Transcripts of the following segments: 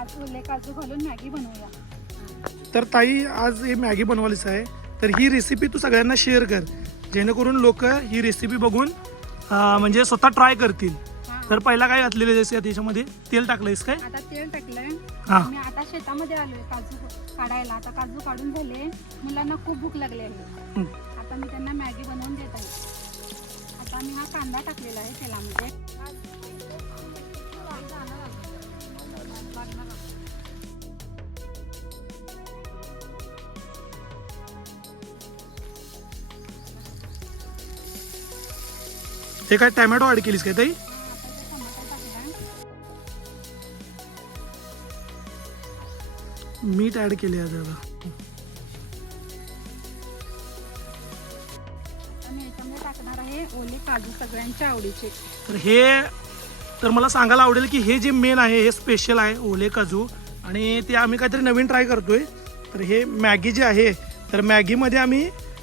आज ओले काजू घालून मॅगी बनवूया. तर ताई आज हे मॅगी बनवायलीच आहे. तर ही रेसिपी तू सगळ्यांना शेअर कर. जेणेकरून लोक ही रेसिपी बघून म्हणजे स्वतः ट्राय करतील. तर पहिला काय घातलेलं का त्याच्यामध्ये तेल टाकलंयस काय? आता तेल टाकलंय. हा. मी आता शेतामध्ये आलोय काजू काढायला. आता काजू काढून झाले. मुलांना खूप भूक लागली आहे. आता मी त्यांना मॅगी बनवून देत आहे. आता मी हा कांदा टाकलेला आहे तेलामध्ये. हे काय टॅमॅटो ऍड केलीस काय ताई? मीठ ऍड केले आहे दादा याच्यामध्ये टाकणार आहे ओले काजू सगळ्यांच्या आवडीचे. तर हे तर मला सांगायला आवडेल की हे जे मेन आहे हे स्पेशल आहे ओले काजू. आणि ते आम्ही काहीतरी नवीन ट्राय करतोय. तर हे मॅगी जे आहे तर मॅगीमध्ये आम्ही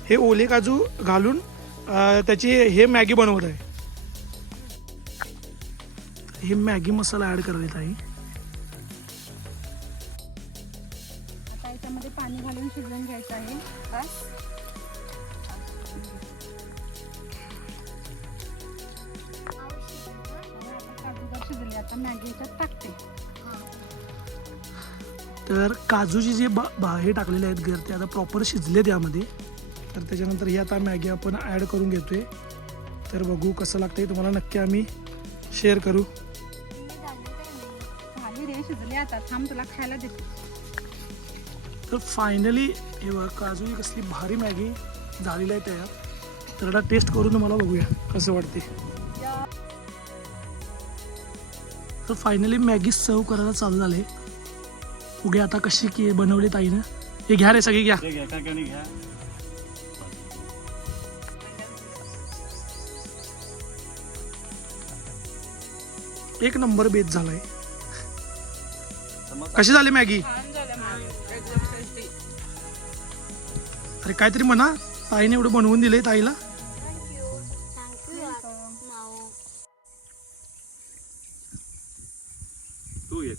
हे ओले काजू घालून त्याची हे मॅगी बनवत आहे. हे मॅगी मसाला ॲड करत आहे आता याच्यामध्ये पाणी घालून शिजवून घ्यायचं आहे. मॅगी याच्यात टाकते. तर काजूचे जे बा बा- हे टाकलेले आहेत घर ते आता प्रॉपर शिजले त्यामध्ये तर त्याच्यानंतर ही आता मॅगी आपण ॲड करून घेतोय. तर बघू कसं लागतंय तुम्हाला नक्की आम्ही शेअर करू. रे शिजले आता. थांब तुला खायला देते. तर फायनली हे बघ काजू ही कसली भारी मॅगी झालेली आहे तयार. तर आता टेस्ट करून तुम्हाला बघूया कसं वाटते तर फायनली मॅगी सर्व करायला चालू झाले. बघूया आता कशी की बनवली ताईनं? हे घ्या रे सगळी घ्या. एक नंबर बेत झालाय. कशी झाली मॅगी अरे काहीतरी म्हणा ताईने एवढं बनवून दिले ताईला. годує